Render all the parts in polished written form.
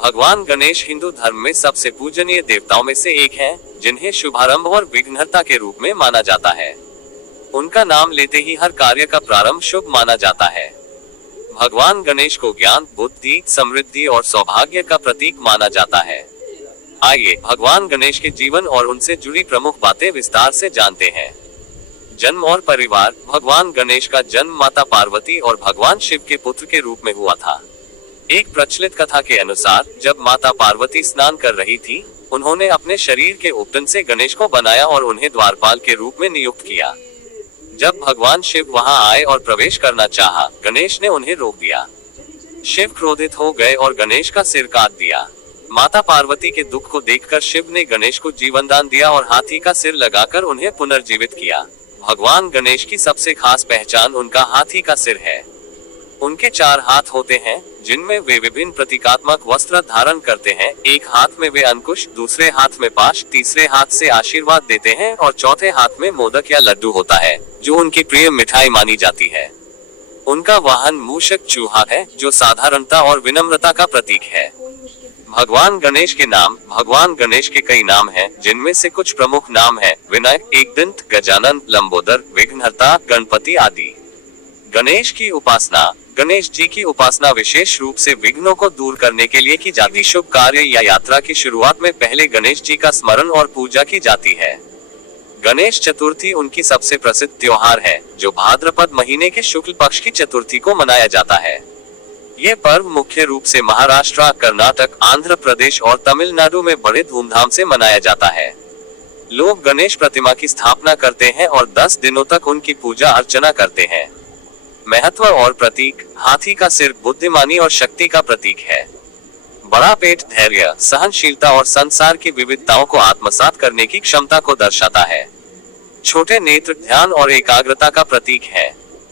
भगवान गणेश हिंदू धर्म में सबसे पूजनीय देवताओं में से एक हैं, जिन्हें शुभारंभ और विघ्नहर्ता के रूप में माना जाता है। उनका नाम लेते ही हर कार्य का प्रारंभ शुभ माना जाता है। भगवान गणेश को ज्ञान, बुद्धि, समृद्धि और सौभाग्य का प्रतीक माना जाता है। आइए भगवान गणेश के जीवन और उनसे जुड़ी प्रमुख बातें विस्तार से जानते हैं। जन्म और परिवार। भगवान गणेश का जन्म माता पार्वती और भगवान शिव के पुत्र के रूप में हुआ था। एक प्रचलित कथा के अनुसार जब माता पार्वती स्नान कर रही थी, उन्होंने अपने शरीर के उपटन से गणेश को बनाया और उन्हें द्वारपाल के रूप में नियुक्त किया। जब भगवान शिव वहां आए और प्रवेश करना चाहा, गणेश ने उन्हें रोक दिया। शिव क्रोधित हो गए और गणेश का सिर काट दिया। माता पार्वती के दुख को देखकर शिव ने गणेश को जीवनदान दिया और हाथी का सिर लगाकर उन्हें पुनर्जीवित किया। भगवान गणेश की सबसे खास पहचान उनका हाथी का सिर है। उनके 4 हाथ होते हैं, जिनमें वे विभिन्न प्रतीकात्मक वस्त्र धारण करते हैं। एक हाथ में वे अंकुश, दूसरे हाथ में पाश, तीसरे हाथ से आशीर्वाद देते हैं और चौथे हाथ में मोदक या लड्डू होता है, जो उनकी प्रिय मिठाई मानी जाती है। उनका वाहन मूषक चूहा है, जो साधारणता और विनम्रता का प्रतीक है। भगवान गणेश के नाम। भगवान गणेश के कई नाम हैं, जिनमें से कुछ प्रमुख नाम हैं: विनायक, एकदंत, गजानन, लंबोदर, विघ्नहर्ता, गणपति आदि। गणेश की उपासना। गणेश जी की उपासना विशेष रूप से विघ्नों को दूर करने के लिए की जाती। शुभ कार्य या यात्रा की शुरुआत में पहले गणेश जी का स्मरण और पूजा की जाती है। गणेश चतुर्थी उनकी सबसे प्रसिद्ध त्योहार है, जो भाद्रपद महीने के शुक्ल पक्ष की चतुर्थी को मनाया जाता है। ये पर्व मुख्य रूप से महाराष्ट्र, कर्नाटक, आंध्र प्रदेश और तमिलनाडु में बड़े धूमधाम से मनाया जाता है। लोग गणेश प्रतिमा की स्थापना करते हैं और 10 दिनों तक उनकी पूजा अर्चना करते हैं। महत्व और प्रतीक। हाथी का सिर बुद्धिमानी और शक्ति का प्रतीक है। बड़ा पेट धैर्य, सहनशीलता और संसार की विविधताओं को आत्मसात करने की क्षमता को दर्शाता है। छोटे नेत्र ध्यान और एकाग्रता का प्रतीक है।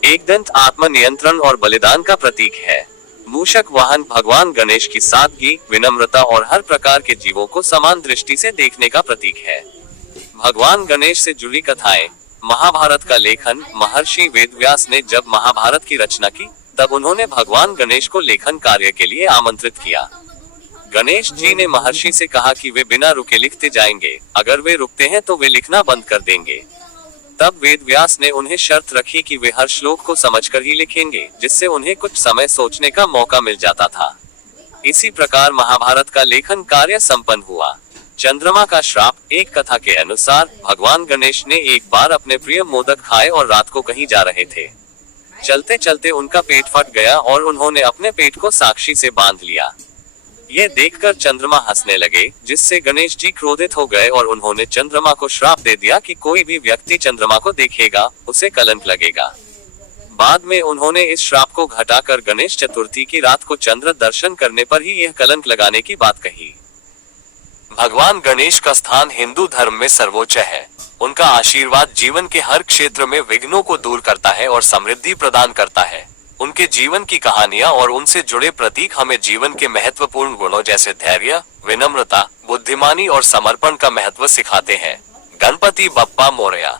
एकदंत आत्मनियंत्रण और बलिदान का प्रतीक है। मूषक वाहन भगवान गणेश की सादगी, विनम्रता और हर प्रकार के जीवों को समान दृष्टि से देखने का प्रतीक है। भगवान गणेश से जुड़ी कथाएं। महाभारत का लेखन। महर्षि वेदव्यास ने जब महाभारत की रचना की, तब उन्होंने भगवान गणेश को लेखन कार्य के लिए आमंत्रित किया। गणेश जी ने महर्षि से कहा कि वे बिना रुके लिखते जाएंगे, अगर वे रुकते हैं तो वे लिखना बंद कर देंगे। तब वेदव्यास ने उन्हें शर्त रखी कि वे हर श्लोक को समझकर ही लिखेंगे, जिससे उन्हें कुछ समय सोचने का मौका मिल जाता था। इसी प्रकार महाभारत का लेखन कार्य संपन्न हुआ। चंद्रमा का श्राप। एक कथा के अनुसार भगवान गणेश ने एक बार अपने प्रिय मोदक खाए और रात को कहीं जा रहे थे। चलते चलते उनका पेट फट गया और उन्होंने अपने पेट को साक्षी से बांध लिया। ये देखकर चंद्रमा हंसने लगे, जिससे गणेश जी क्रोधित हो गए और उन्होंने चंद्रमा को श्राप दे दिया कि कोई भी व्यक्ति चंद्रमा को देखेगा, उसे कलंक लगेगा। बाद में उन्होंने इस श्राप को घटाकर गणेश चतुर्थी की रात को चंद्र दर्शन करने पर ही यह कलंक लगाने की बात कही। भगवान गणेश का स्थान हिंदू धर्म में सर्वोच्च है। उनका आशीर्वाद जीवन के हर क्षेत्र में विघ्नों को दूर करता है और समृद्धि प्रदान करता है। उनके जीवन की कहानियां और उनसे जुड़े प्रतीक हमें जीवन के महत्वपूर्ण गुणों जैसे धैर्य, विनम्रता, बुद्धिमानी और समर्पण का महत्व सिखाते हैं। गणपति बप्पा मोरया।